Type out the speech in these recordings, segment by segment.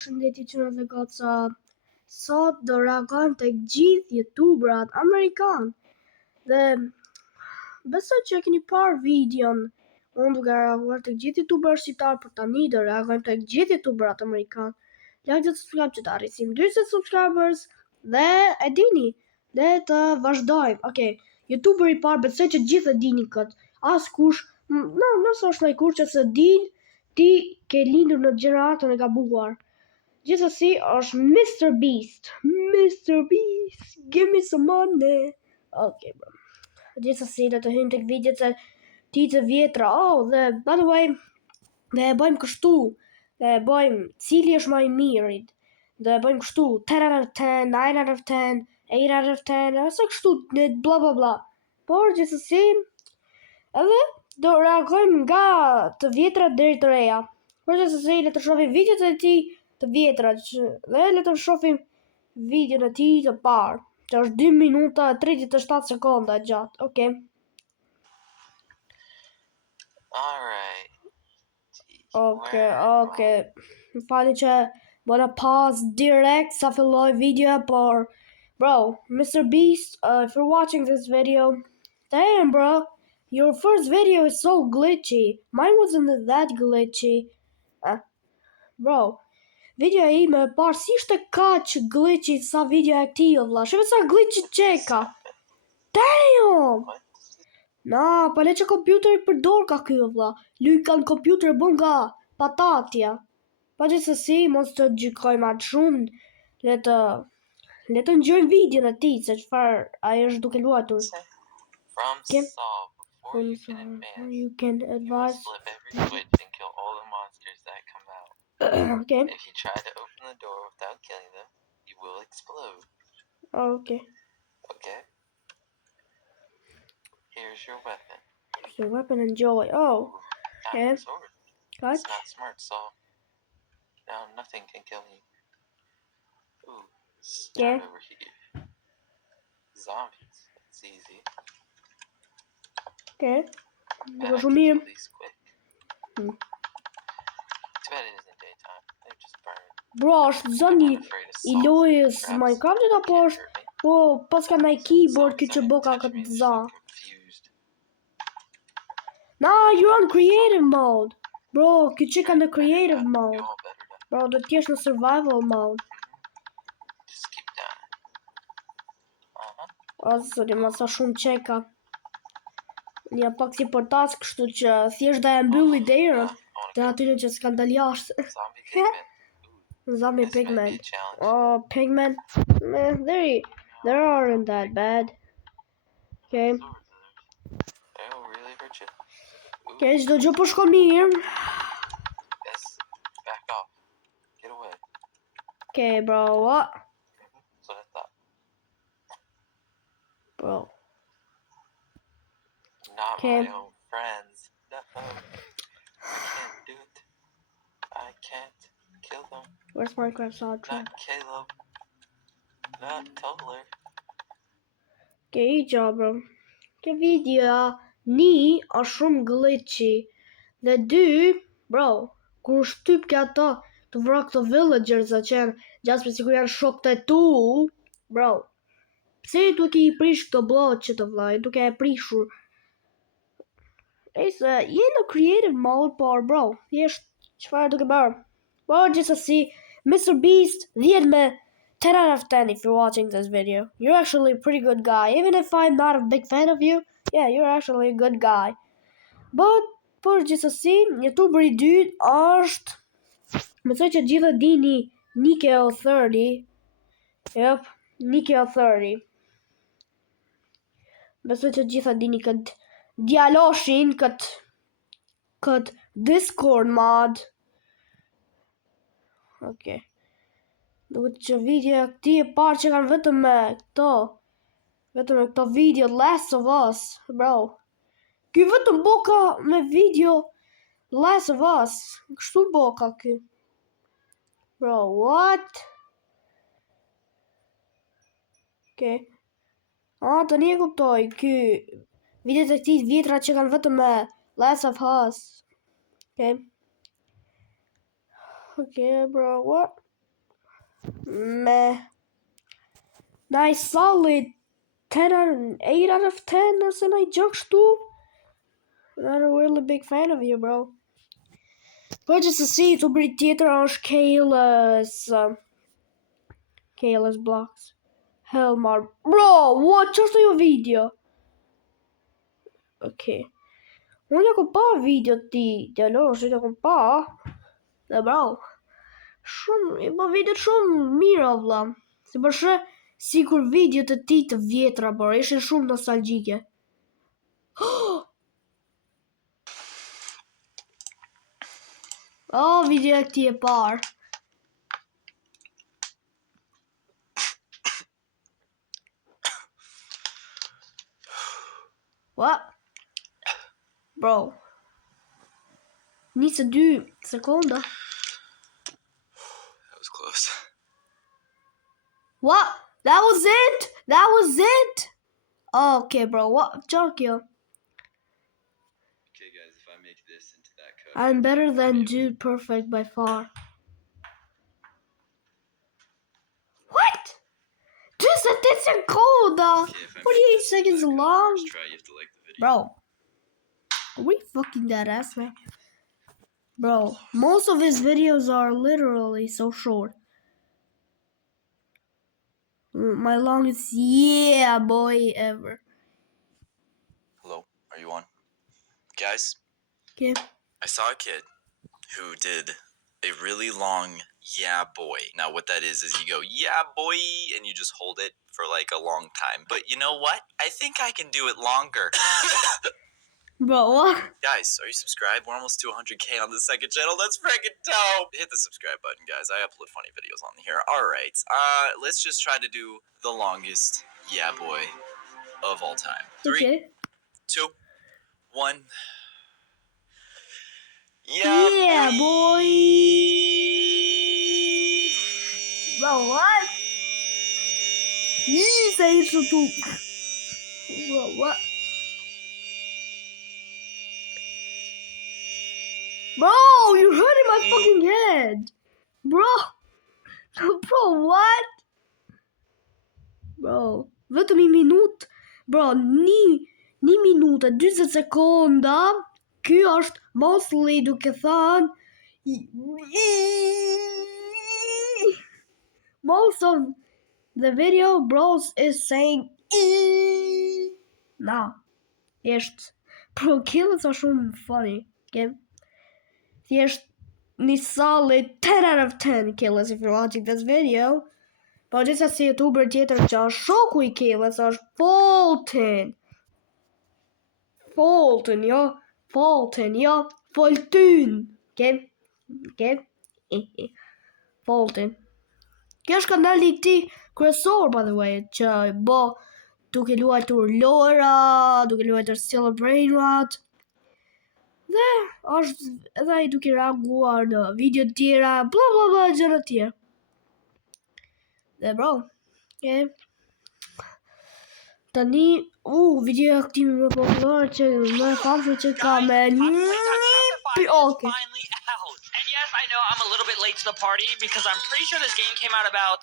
Shëndetje që në dhe goca, sot do reagojmë të gjithë youtuberat Amerikan dhe besoj që e keni parë videon. Unë duke reaguar të gjithë youtuberat shqiptar, për tani do reagojmë të gjithë youtuberat Amerikan. Like dhe subscribe që të arrisim 200 subscribers dhe e dini dhe të vazhdojmë. Okej, youtuber i parë besoj që gjithë e dini këtë. Askush, nëse është ndonjë kush që se din, ti ke lindur në gjeneratën e gabuar. Gjithsesi është Mr. Beast. Mr. Beast, give me some money. Okay, bro. Gjithsesi do të hyjmë tek videot e tij të vjetra. Oh, dhe by the way, dhe e bëjmë kështu. Dhe e bëjmë cili është më i miri. Dhe e bëjmë kështu 10 out of 10, 9 out of 10, 8 out of 10, ose kështu bla bla bla. Por gjithsesi edhe do reagojmë nga të vjetra deri të reja. Por gjithsesi le të shohim videot e tij të vjetra dhe le të shohim videon e tij të parë, që është 2 minuta e 37 sekonda gjatë. Okay. Okay. Më falni që bëna pause direct sa filloi videoja, por bro, Mr. Beast, if you're watching this video, damn bro, your first video is so glitchy. Mine wasn't that glitchy. Bro, video e ime parë si ishte kaq glitchy sa video e këtij o vlla. Shëve sa glitchy qeka. Damn! Na, pa le që kompjuteri përdor ka ky o vlla. Luj kanë kompjuter bën nga patatja. Pa gjithsesi, mos të gjykojmë atë shumë. Le të ngjojmë videon e tij se çfarë ai është duke luajtur. You can advise. Okay. If you try to open the door without killing them, you will explode. Okay. Okay? Here's your weapon. Here's your weapon, enjoy. Oh. Okay. Sword. What? It's not smart, Saul. Now nothing can kill you. Ooh, start over here. Zombies. It's easy. Okay. Bet I can kill these quick. Too bad it isn't daytime. They're just burned. Bro, është zoni I lojës Minecraftit apo është po paska ndaj keyboard që boka këtë za. Nah, you're on creative mode. Bro, këtë ka në creative mode. Bro, do t'jesh në survival mode. Just keep down. Ose dhe masa shumë qeka. Një pak si për task, kështu që thjesht da e mbylli derën dhe atyre që s'kan dal jashtë. Zombie pigmen. Oh, pigmen. There aren't that bad. Okay. Okay, çdo gjë po shkon mirë. Yes, back off. Get away. Okay, bro, what? That's what I thought. Bro. Not my own friends. No. I can't do it. I can't kill them. Where's Minecraft soundtrack? Not Caleb. Not Toller. Okay, job, bro. Kjo video ni është shumë glitchy. Dhe 2, bro, kur shtyp ke ato të vra këto villagers a qenë gjasë sikur janë shokët e tu, bro. Pse i duke I prish këto blok që të vllai, duke e prishur. Je në creative mode, por bro, çfarë duke bërë? Bro, gjithsesi, Mr. Beast 10 me 10 out of 10 if you're watching this video. You're actually a pretty good guy. Even if I'm not a big fan of you, yeah, you're actually a good guy. But, por gjithsesi, YouTuber I dytë është, mësoj që gjithë dini Nikeo30. Yep, Nikeo30. Besoj që gjithë dini këtë djaloshin, këtë Discord mod. Okay. Duket që video këti e parë që kanë vetëm me këto video Last of Us, bro. Ky vetëm boka me video Last of Us. Kështu boka ky. Bro, what? Okay. Të një kuptoj, ky video të këtij vjetra që kanë vetëm me Last of Us. Okay. Okay, bro, what? Meh. Nice solid 8 out of 10 nëse na I gjoks kështu. Not a really big fan of you, bro. Po gjithsesi, YouTuberi tjetër është Kayla's Blocks. Hellmar. Bro, what? Ç'është ajo video? Okay. Unë ja kom pa video ti, djalosh, ja kom pa. Dhe bro, shumë, I bë video shumë mira vlla. Si përshë, sikur video të ti të vjetra, por ishin shumë nostalgjike. Oh, video e këtij e parë. What? Bro. Nisë 2 sekonda. That was close. What? That was it? That was it? Oh, okay, bro. What? Jarkio. Okay, guys, if I make this into that code. I'm better than Dude Perfect by far. What? Just a 10 seconda. 48 seconds long. First try, you have to like the video. Bro. Are we fucking dead ass, man? Bro, most of his videos are literally so short. My longest yeah boy ever. Hello, are you on? Guys, Okay. I saw a kid who did a really long yeah boy. Now what that is you go yeah boy and you just hold it for like a long time. But you know what? I think I can do it longer. Bro, what? Guys, are you subscribed? We're almost to 100K on the second channel. That's freaking dope. Hit the subscribe button, guys. I upload funny videos on here. All right. Let's just try to do the longest yeah boy of all time. 3, Okay. 2, 1. Yeah, boy. Bro, what? Say isso tu. Bro, what? Bro, you're hurting my fucking head. Bro. Bro, what? Bro, vetëm 1 minutë. Bro, 1 minutë, 40 sekonda. Ky është mostly duke thënë most of the video bros is saying nah. Thjesht Bro, Killers are shumë funny. Okay? Thjesht një solid 10 out of 10 Killers if you're watching this video. Po gjithsesi YouTuber tjetër që është shoku I Killers është Fulton. Fulton, jo. Fulton, jo. Fulton. Okay? Okay? Fulton. Kjo është kanali I këtij kryesor, by the way, që bo duke luajtur lora, duke luajtur Still a Brain Rot. Dhe është edhe ai duke reaguar në video tjera, bla bla bla gjëra tjera. Dhe bro, okay. Tani, video e këtij më popullor që më famshëm që ka me okay. Finally out. And yes, I know I'm a little bit late to the party because I'm pretty sure this game came out about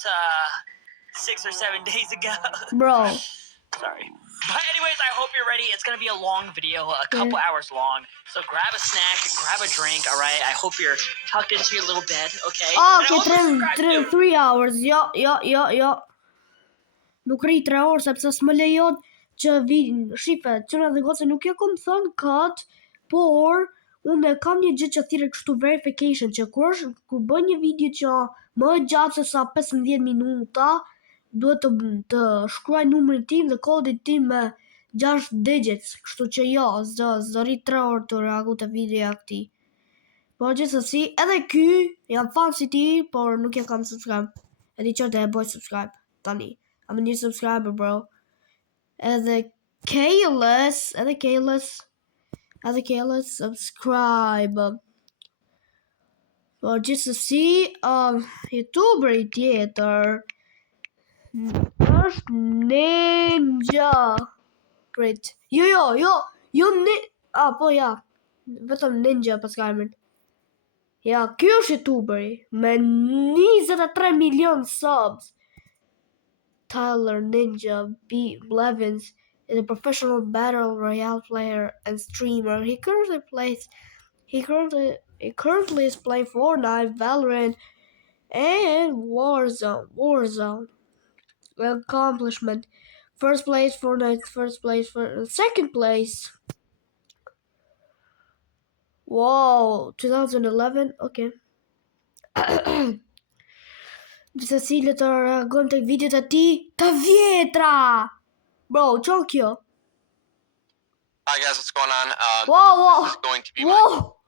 6 or 7 days ago. Bro. Sorry. But anyways, I hope you're ready. It's going to be a long video, a couple hours long. So grab a snack, grab a drink, all right? I hope you're tucked into your little bed, okay? Okay, 3 hours. Jo. Nuk rri 3 orë sepse s'më lejon që shife, qëra dhe goce nuk e kom thënë kat, por unë kam një gjë që thirrë kështu verification që kur bëj një video që më gjatë se sa 15 minuta, duhet të shkruaj numrin tim dhe kodin tim me 6 digits, kështu që jo, zdo rri 3 orë të reagu të videoja këtij. Por gjithsesi, edhe ky jam fan si ti, por nuk e kam subscribe. E di që të e bëj subscribe tani. I'm a new subscriber, bro. Edhe Kayla's subscribe. Por gjithsesi, YouTuberi tjetër është Ninja. Great. Jo, po ja. Vetëm Ninja pas ka emrin. Ja, ky është youtuberi me 23 milion subs. Tyler Ninja Blevins is a professional battle royale player and streamer. He currently is playing Fortnite, Valorant, and Warzone. Accomplishment: first place Fortnite, second place. Wow, 2011. Okay. Disa cilë të reagojmë të videot e ti të vjetra. Bro, çon kjo? Hi guys, what's going on? Whoa. This is going to be Whoa.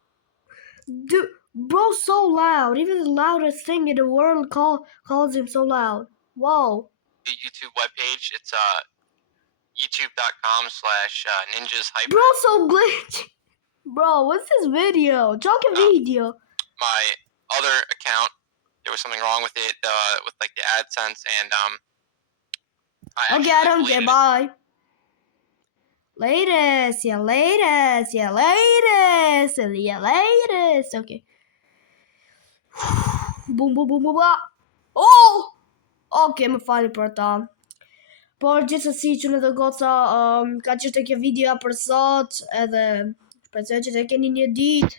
Dude, bro, so loud. Even the loudest thing in the world calls him so loud. Whoa. my YouTube webpage. It's youtube.com/ninjashyper. Bro, so glitchy. Bro, what's this video? Çon kjo video? My other account, there was something wrong with it, with like the AdSense, and Okay, I don't care. Bye. Latest. Okay. Boom. Oh! Okay, më falni për ta. Por gjithsesi që në të goca ka qështë kjo video për sot, edhe shpresoj që të keni një ditë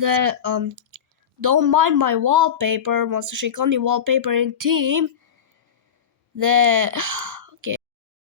dhe don't mind my wallpaper, mos shikoni wallpaper in team dhe